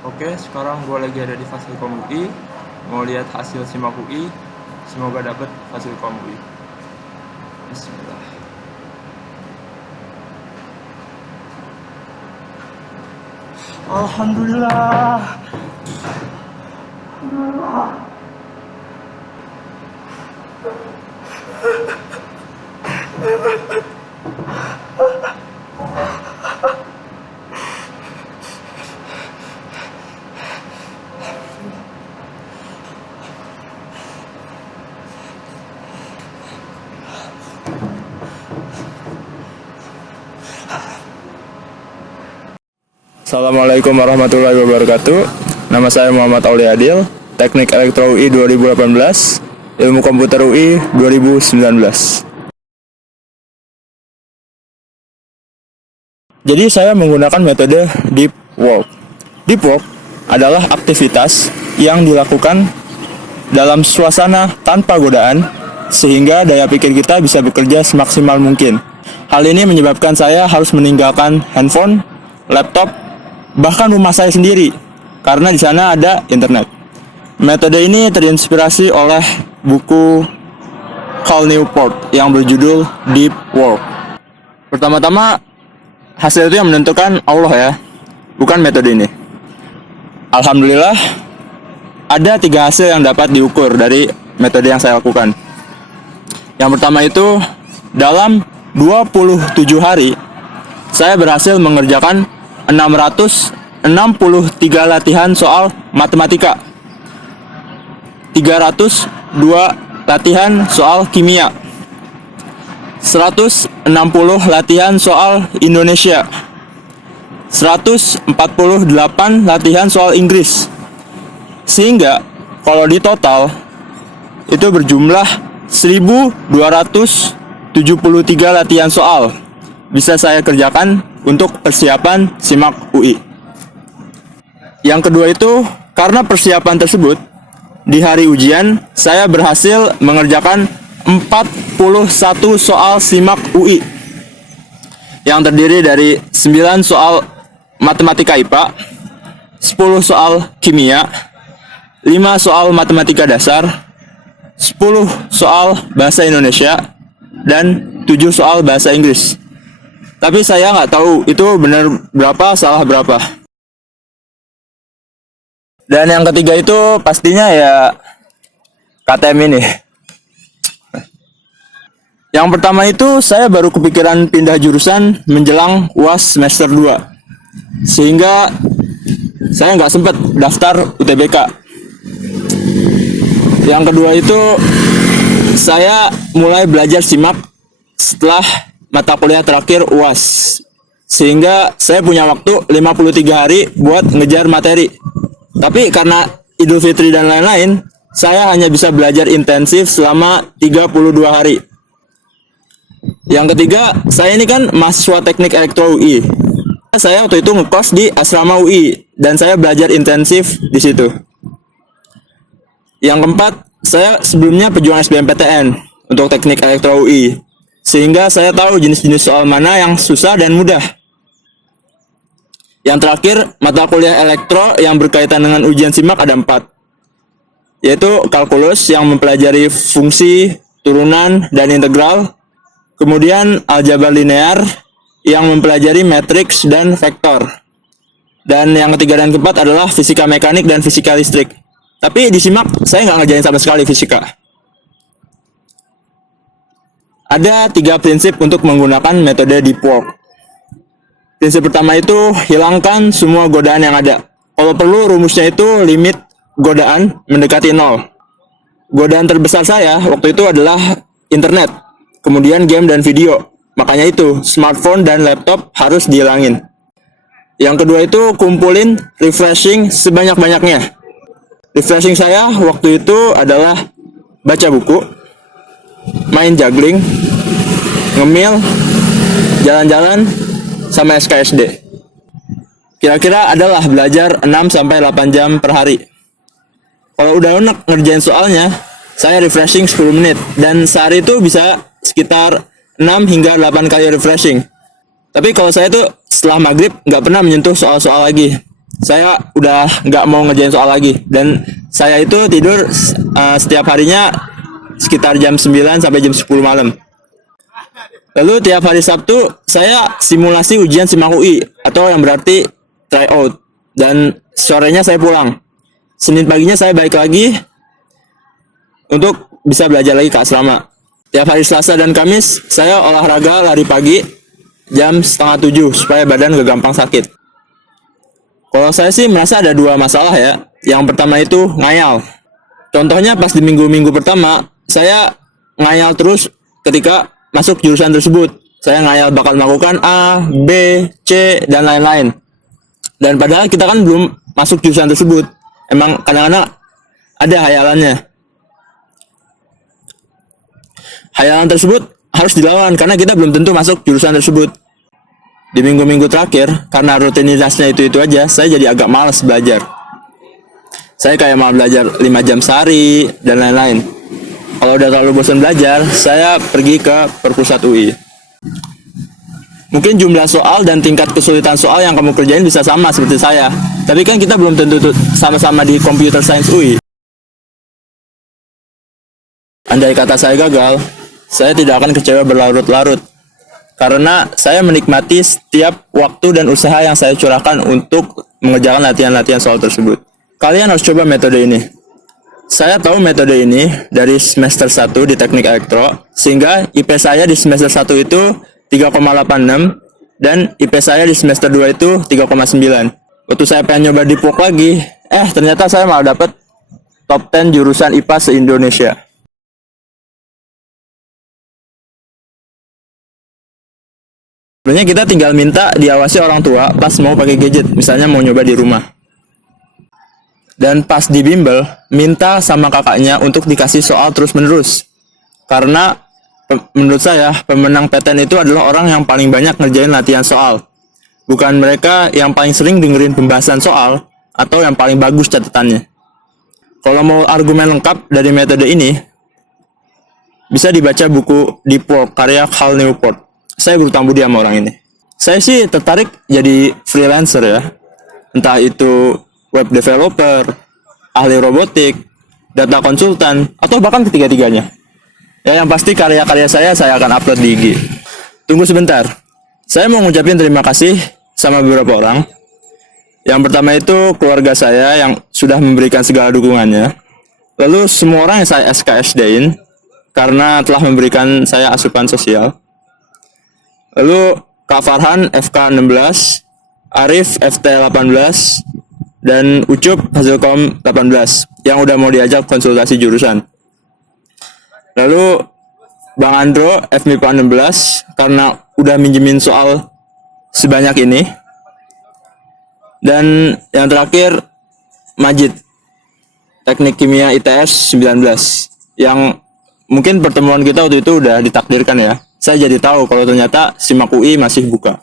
Oke, sekarang gue lagi ada di Fasilkom UI. Mau lihat hasil SIMAK UI. Semoga dapet Fasilkom UI. Bismillah. Alhamdulillah. Assalamualaikum warahmatullahi wabarakatuh. Nama saya Muhammad Aulia Adil, Teknik Elektro UI 2018, Ilmu Komputer UI 2019. Jadi saya menggunakan metode Deep Work. Deep Work adalah aktivitas yang dilakukan dalam suasana tanpa godaan sehingga daya pikir kita bisa bekerja semaksimal mungkin. Hal ini menyebabkan saya harus meninggalkan handphone, laptop, bahkan rumah saya sendiri karena di sana ada internet. Metode ini terinspirasi oleh buku Cal Newport yang berjudul Deep Work. Pertama-tama, hasil itu yang menentukan Allah ya, bukan metode ini. Alhamdulillah, ada 3 hasil yang dapat diukur dari metode yang saya lakukan. Yang pertama itu, dalam 27 hari, saya berhasil mengerjakan 663 latihan soal matematika, 302 latihan soal kimia, 160 latihan soal Indonesia, 148 latihan soal Inggris. Sehingga kalau di total itu berjumlah 1273 latihan soal bisa saya kerjakan untuk persiapan SIMAK UI. Yang kedua itu, karena persiapan tersebut, di hari ujian saya berhasil mengerjakan 41 soal SIMAK UI yang terdiri dari 9 soal matematika IPA, 10 soal kimia, 5 soal matematika dasar, 10 soal bahasa Indonesia, dan 7 soal bahasa Inggris. Tapi saya nggak tahu itu benar berapa, salah berapa. Dan yang ketiga itu pastinya ya KTM ini. Yang pertama itu saya baru kepikiran pindah jurusan menjelang UAS semester 2. Sehingga saya nggak sempat daftar UTBK. Yang kedua itu saya mulai belajar SIMAK setelah mata kuliah terakhir UAS, sehingga saya punya waktu 53 hari buat ngejar materi. Tapi karena Idul Fitri dan lain-lain, saya hanya bisa belajar intensif selama 32 hari. Yang ketiga, saya ini kan mahasiswa teknik elektro UI. Saya waktu itu ngekos di asrama UI dan saya belajar intensif di situ. Yang keempat, saya sebelumnya pejuang SBMPTN untuk teknik elektro UI, sehingga saya tahu jenis-jenis soal mana yang susah dan mudah. Yang terakhir, mata kuliah elektro yang berkaitan dengan ujian SIMAK ada 4, yaitu kalkulus yang mempelajari fungsi, turunan, dan integral. Kemudian aljabar linear yang mempelajari matriks dan vektor. Dan yang ketiga dan keempat adalah fisika mekanik dan fisika listrik. Tapi di SIMAK saya nggak ngerjain sama sekali fisika. Ada 3 prinsip untuk menggunakan metode Deep Work. Prinsip pertama itu hilangkan semua godaan yang ada. Kalau perlu rumusnya itu limit godaan mendekati 0. Godaan terbesar saya waktu itu adalah internet, kemudian game dan video. Makanya itu smartphone dan laptop harus dihilangin. Yang kedua itu kumpulin refreshing sebanyak-banyaknya. Refreshing saya waktu itu adalah baca buku, main juggling, ngemil, jalan-jalan, sama SKSD. Kira-kira adalah belajar 6-8 jam per hari. Kalau udah enak ngerjain soalnya, saya refreshing 10 menit. Dan sehari itu bisa sekitar 6 hingga 8 kali refreshing. Tapi kalau saya tuh setelah maghrib nggak pernah menyentuh soal-soal lagi. saya udah nggak mau ngerjain soal lagi. Dan saya itu tidur setiap harinya sekitar jam 9 sampai jam 10 malam. Lalu tiap hari Sabtu saya simulasi ujian SIMAK UI atau yang berarti tryout, dan sorenya saya pulang. Senin paginya saya balik lagi untuk bisa belajar lagi ke asrama. Tiap hari Selasa dan Kamis saya olahraga lari pagi jam 6:30 supaya badan gak gampang sakit. Kalau saya sih merasa ada dua masalah ya. Yang pertama itu ngayal. Contohnya pas di minggu-minggu pertama saya ngayal terus ketika masuk jurusan tersebut. Saya ngayal bakal melakukan A, B, C, dan lain-lain. Dan padahal kita kan belum masuk jurusan tersebut. Emang kadang-kadang ada hayalannya. Hayalan tersebut harus dilawan karena kita belum tentu masuk jurusan tersebut. Di minggu-minggu terakhir, karena rutinitasnya itu aja, saya jadi agak malas belajar. Saya kayak mau belajar 5 jam sehari, dan lain-lain. Kalau udah terlalu bosan belajar, saya pergi ke perpusat UI. Mungkin jumlah soal dan tingkat kesulitan soal yang kamu kerjain bisa sama seperti saya. Tapi kan kita belum tentu sama-sama di Computer Science UI. Andai kata saya gagal, saya tidak akan kecewa berlarut-larut. Karena saya menikmati setiap waktu dan usaha yang saya curahkan untuk mengerjakan latihan-latihan soal tersebut. Kalian harus coba metode ini. Saya tahu metode ini dari semester 1 di teknik elektro, sehingga IP saya di semester 1 itu 3,86 dan IP saya di semester 2 itu 3,9. Waktu saya pengen nyoba di PUK lagi, ternyata saya malah dapat top 10 jurusan IPA se-Indonesia. Sebenarnya kita tinggal minta diawasi orang tua pas mau pakai gadget, misalnya mau nyoba di rumah. Dan pas di bimbel, minta sama kakaknya untuk dikasih soal terus-menerus. Karena menurut saya, pemenang PTN itu adalah orang yang paling banyak ngerjain latihan soal. Bukan mereka yang paling sering dengerin pembahasan soal, atau yang paling bagus catatannya. Kalau mau argumen lengkap dari metode ini, bisa dibaca buku Deep Work karya Cal Newport. Saya berutang budi sama orang ini. Saya sih tertarik jadi freelancer ya. Entah itu web developer, ahli robotik, data konsultan, atau bahkan ketiga-tiganya. Ya, yang pasti karya-karya saya akan upload di IG. Tunggu sebentar. Saya mau ngucapin terima kasih sama beberapa orang. Yang pertama itu keluarga saya yang sudah memberikan segala dukungannya. Lalu semua orang yang saya SKSD-in karena telah memberikan saya asupan sosial. Lalu Kak Farhan FK 16, Arif FT 18, dan Ucup Hasilkom 18 yang udah mau diajak konsultasi jurusan. Lalu Bang Andro FMIPA 16 karena udah minjemin soal sebanyak ini. Dan yang terakhir Majid Teknik Kimia ITS 19 yang mungkin pertemuan kita waktu itu udah ditakdirkan ya. Saya jadi tahu kalau ternyata SIMAK UI masih buka.